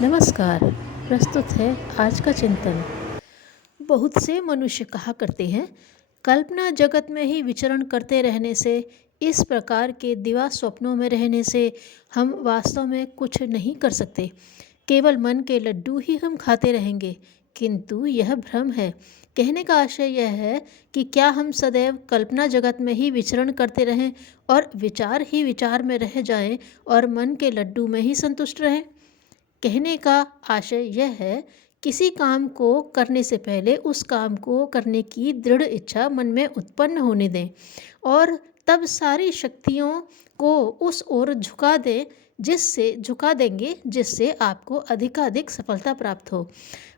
नमस्कार। प्रस्तुत है आज का चिंतन। बहुत से मनुष्य कहा करते हैं, कल्पना जगत में ही विचरण करते रहने से, इस प्रकार के दिवा स्वप्नों में रहने से हम वास्तव में कुछ नहीं कर सकते। केवल मन के लड्डू ही हम खाते रहेंगे। किंतु यह भ्रम है। कहने का आशय यह है कि क्या हम सदैव कल्पना जगत में ही विचरण करते रहें और विचार ही विचार में रह जाएं और मन के लड्डू में ही संतुष्ट रहें। कहने का आशय यह है, किसी काम को करने से पहले उस काम को करने की दृढ़ इच्छा मन में उत्पन्न होने दें और तब सारी शक्तियों को उस ओर झुका देंगे जिससे आपको अधिकाधिक सफलता प्राप्त हो।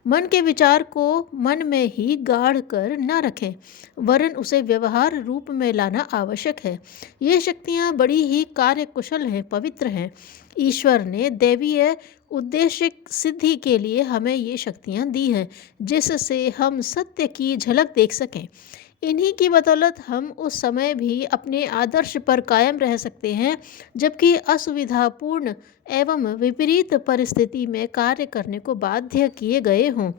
मन के विचार को मन में ही गाड़ कर न रखें, वरन उसे व्यवहार रूप में लाना आवश्यक है। ये शक्तियाँ बड़ी ही कार्यकुशल हैं, पवित्र हैं। ईश्वर ने दैवीय उद्देश्य सिद्धि के लिए हमें ये शक्तियाँ दी हैं, जिससे हम सत्य की झलक देख सकें। इन्हीं की बदौलत हम उस समय भी अपने आदर्श पर कायम रह सकते हैं, जबकि असुविधापूर्ण एवं विपरीत परिस्थिति में कार्य करने को बाध्य किए गए हों।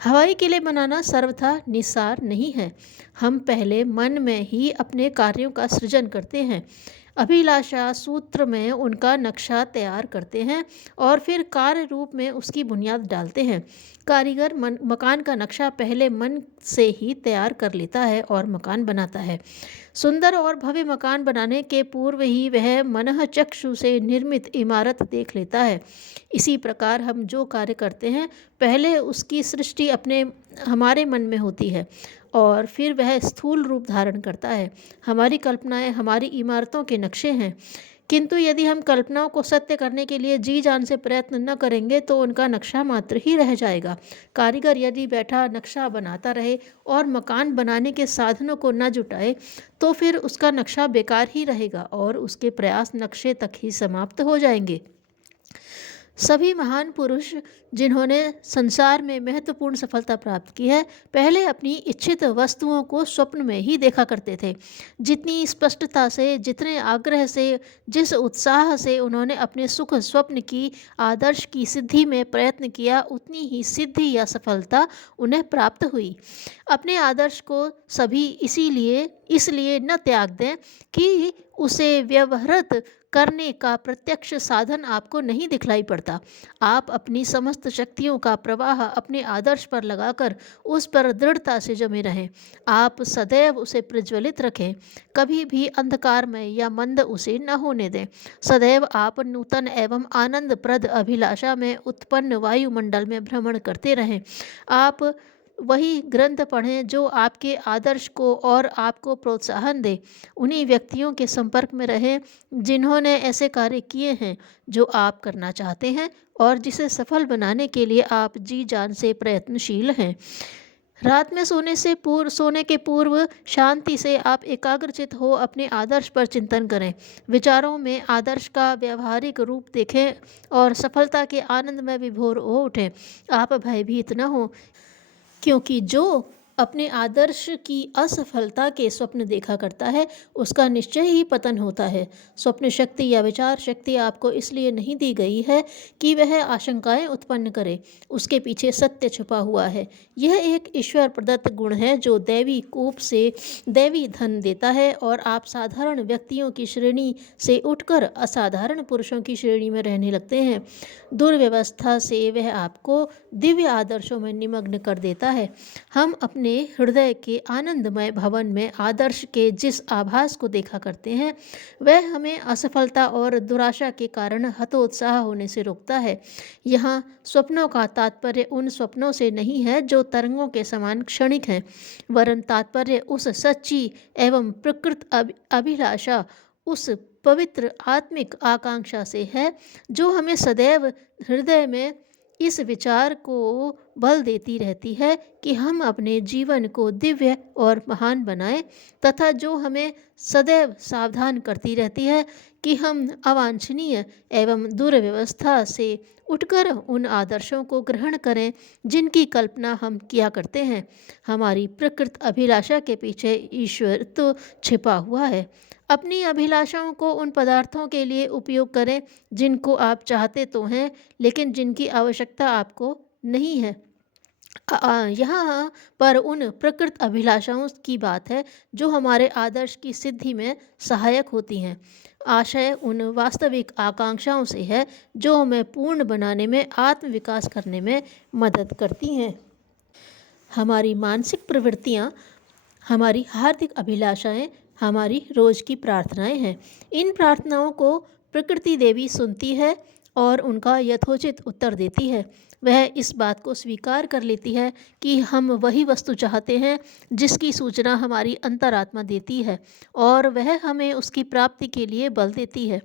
हवाई किले बनाना सर्वथा निस्सार नहीं है। हम पहले मन में ही अपने कार्यों का सृजन करते हैं, अभिलाषा सूत्र में उनका नक्शा तैयार करते हैं और फिर कार्य रूप में उसकी बुनियाद डालते हैं। कारीगर मकान का नक्शा पहले मन से ही तैयार कर लेता है और मकान बनाता है। सुंदर और भव्य मकान बनाने के पूर्व ही वह मनःचक्षु से निर्मित इमारत देख लेता है। इसी प्रकार हम जो कार्य करते हैं, पहले उसकी सृष्टि हमारे मन में होती है और फिर वह स्थूल रूप धारण करता है। हमारी कल्पनाएं हमारी इमारतों के नक्शे हैं, किंतु यदि हम कल्पनाओं को सत्य करने के लिए जी जान से प्रयत्न न करेंगे तो उनका नक्शा मात्र ही रह जाएगा। कारीगर यदि बैठा नक्शा बनाता रहे और मकान बनाने के साधनों को न जुटाए, तो फिर उसका नक्शा बेकार ही रहेगा और उसके प्रयास नक्शे तक ही समाप्त हो जाएंगे। सभी महान पुरुष जिन्होंने संसार में महत्वपूर्ण सफलता प्राप्त की है, पहले अपनी इच्छित वस्तुओं को स्वप्न में ही देखा करते थे। जितनी स्पष्टता से, जितने आग्रह से, जिस उत्साह से उन्होंने अपने सुख स्वप्न की आदर्श की सिद्धि में प्रयत्न किया, उतनी ही सिद्धि या सफलता उन्हें प्राप्त हुई। अपने आदर्श को सभी इसलिए न त्याग दें कि उसे व्यवहृत करने का प्रत्यक्ष साधन आपको नहीं दिखलाई पड़ता। आप अपनी समस्त शक्तियों का प्रवाह अपने आदर्श पर लगाकर उस पर दृढ़ता से जमे रहें। आप सदैव उसे प्रज्वलित रखें, कभी भी अंधकार में या मंद उसे न होने दें। सदैव आप नूतन एवं आनंदप्रद अभिलाषा में उत्पन्न वायुमंडल में भ्रमण करते रहें। आप वही ग्रंथ पढ़ें जो आपके आदर्श को और आपको प्रोत्साहन दे। उन्हीं व्यक्तियों के संपर्क में रहें जिन्होंने ऐसे कार्य किए हैं जो आप करना चाहते हैं और जिसे सफल बनाने के लिए आप जी जान से प्रयत्नशील हैं। रात में सोने के पूर्व शांति से आप एकाग्रचित हो अपने आदर्श पर चिंतन करें। विचारों में आदर्श का व्यवहारिक रूप देखें और सफलता के आनंद में विभोर हो उठें। आप भयभीत न हो, क्योंकि जो अपने आदर्श की असफलता के स्वप्न देखा करता है, उसका निश्चय ही पतन होता है। स्वप्न शक्ति या विचार शक्ति आपको इसलिए नहीं दी गई है कि वह आशंकाएं उत्पन्न करे। उसके पीछे सत्य छुपा हुआ है। यह एक ईश्वर प्रदत्त गुण है जो दैवी कूप से दैवी धन देता है और आप साधारण व्यक्तियों की श्रेणी से उठकर असाधारण पुरुषों की श्रेणी में रहने लगते हैं। दुर्व्यवस्था से वह आपको दिव्य आदर्शों में निमग्न कर देता है। हम अपने हृदय के आनंदमय भवन में आदर्श के जिस आभास को देखा करते हैं, वह हमें असफलता और दुराशा के कारण हतोत्साह होने से रोकता है। यहाँ स्वप्नों का तात्पर्य उन स्वप्नों से नहीं है जो तरंगों के समान क्षणिक हैं, वरन तात्पर्य उस सच्ची एवं प्रकृत अभिलाषा, उस पवित्र आत्मिक आकांक्षा से है जो हमें सदैव हृदय में इस विचार को बल देती रहती है कि हम अपने जीवन को दिव्य और महान बनाएं, तथा जो हमें सदैव सावधान करती रहती है कि हम अवांछनीय एवं दुर्व्यवस्था से उठकर उन आदर्शों को ग्रहण करें जिनकी कल्पना हम किया करते हैं। हमारी प्रकृत अभिलाषा के पीछे ईश्वर तो छिपा हुआ है। अपनी अभिलाषाओं को उन पदार्थों के लिए उपयोग करें जिनको आप चाहते तो हैं, लेकिन जिनकी आवश्यकता आपको नहीं है। यहाँ पर उन प्रकृत अभिलाषाओं की बात है जो हमारे आदर्श की सिद्धि में सहायक होती हैं। आशय उन वास्तविक आकांक्षाओं से है जो हमें पूर्ण बनाने में, आत्मविकास करने में मदद करती हैं। हमारी मानसिक प्रवृत्तियाँ, हमारी हार्दिक अभिलाषाएं, हमारी रोज की प्रार्थनाएं हैं। इन प्रार्थनाओं को प्रकृति देवी सुनती है और उनका यथोचित उत्तर देती है। वह इस बात को स्वीकार कर लेती है कि हम वही वस्तु चाहते हैं जिसकी सूचना हमारी अंतरात्मा देती है, और वह हमें उसकी प्राप्ति के लिए बल देती है।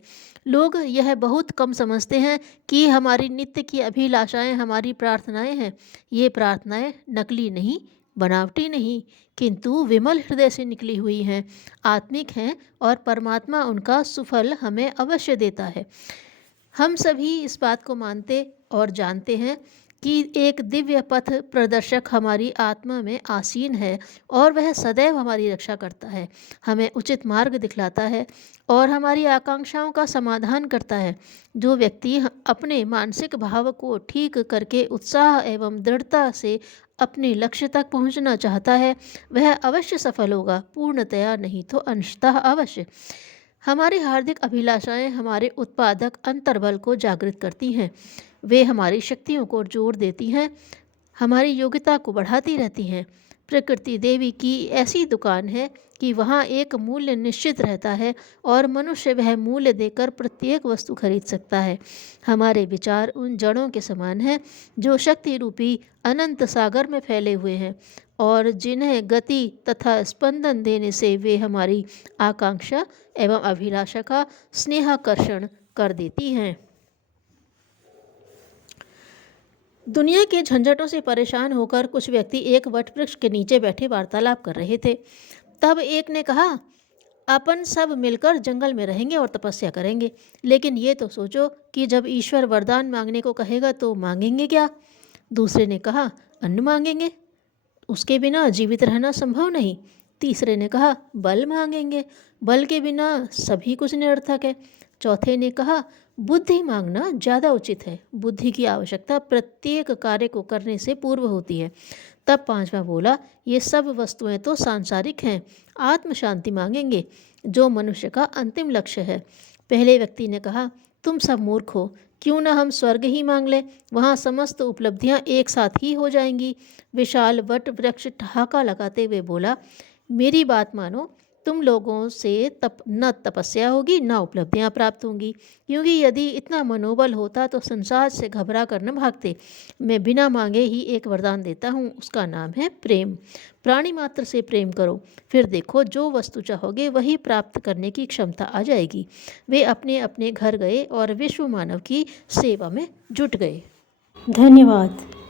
लोग यह बहुत कम समझते हैं कि हमारी नित्य की अभिलाषाएं हमारी प्रार्थनाएं हैं। ये प्रार्थनाएं नकली नहीं, बनावटी नहीं, किंतु विमल हृदय से निकली हुई हैं, आत्मिक हैं, और परमात्मा उनका सुफल हमें अवश्य देता है। हम सभी इस बात को मानते और जानते हैं कि एक दिव्य पथ प्रदर्शक हमारी आत्मा में आसीन है और वह सदैव हमारी रक्षा करता है, हमें उचित मार्ग दिखलाता है और हमारी आकांक्षाओं का समाधान करता है। जो व्यक्ति अपने मानसिक भाव को ठीक करके उत्साह एवं दृढ़ता से अपने लक्ष्य तक पहुंचना चाहता है, वह अवश्य सफल होगा, पूर्णतया नहीं तो अंशतः अवश्य। हमारी हार्दिक अभिलाषाएं हमारे उत्पादक अंतर्बल को जागृत करती हैं। वे हमारी शक्तियों को जोर देती हैं, हमारी योग्यता को बढ़ाती रहती हैं। प्रकृति देवी की ऐसी दुकान है कि वहाँ एक मूल्य निश्चित रहता है और मनुष्य वह मूल्य देकर प्रत्येक वस्तु खरीद सकता है। हमारे विचार उन जड़ों के समान हैं जो शक्ति रूपी अनंत सागर में फैले हुए हैं और जिन्हें गति तथा स्पंदन देने से वे हमारी आकांक्षा एवं अभिलाषा का स्नेहाकर्षण कर देती हैं। दुनिया के झंझटों से परेशान होकर कुछ व्यक्ति एक वटवृक्ष के नीचे बैठे वार्तालाप कर रहे थे। तब एक ने कहा, अपन सब मिलकर जंगल में रहेंगे और तपस्या करेंगे, लेकिन ये तो सोचो कि जब ईश्वर वरदान मांगने को कहेगा तो मांगेंगे क्या? दूसरे ने कहा, अन्न मांगेंगे, उसके बिना जीवित रहना संभव नहीं। तीसरे ने कहा, बल मांगेंगे, बल के बिना सभी कुछ निरर्थक है। चौथे ने कहा, बुद्धि मांगना ज़्यादा उचित है, बुद्धि की आवश्यकता प्रत्येक कार्य को करने से पूर्व होती है। तब पांचवा बोला, ये सब वस्तुएं तो सांसारिक हैं, आत्म शांति मांगेंगे जो मनुष्य का अंतिम लक्ष्य है। पहले व्यक्ति ने कहा, तुम सब मूर्ख हो, क्यों ना हम स्वर्ग ही मांग लें, वहाँ समस्त उपलब्धियाँ एक साथ ही हो जाएंगी। विशाल वट वृक्ष ठहाका लगाते हुए बोला, मेरी बात मानो, तुम लोगों से न तपस्या होगी न उपलब्धियां प्राप्त होंगी, क्योंकि यदि इतना मनोबल होता तो संसार से घबरा कर न भागते। मैं बिना मांगे ही एक वरदान देता हूँ, उसका नाम है प्रेम। प्राणी मात्र से प्रेम करो, फिर देखो जो वस्तु चाहोगे वही प्राप्त करने की क्षमता आ जाएगी। वे अपने अपने घर गए और विश्व मानव की सेवा में जुट गए। धन्यवाद।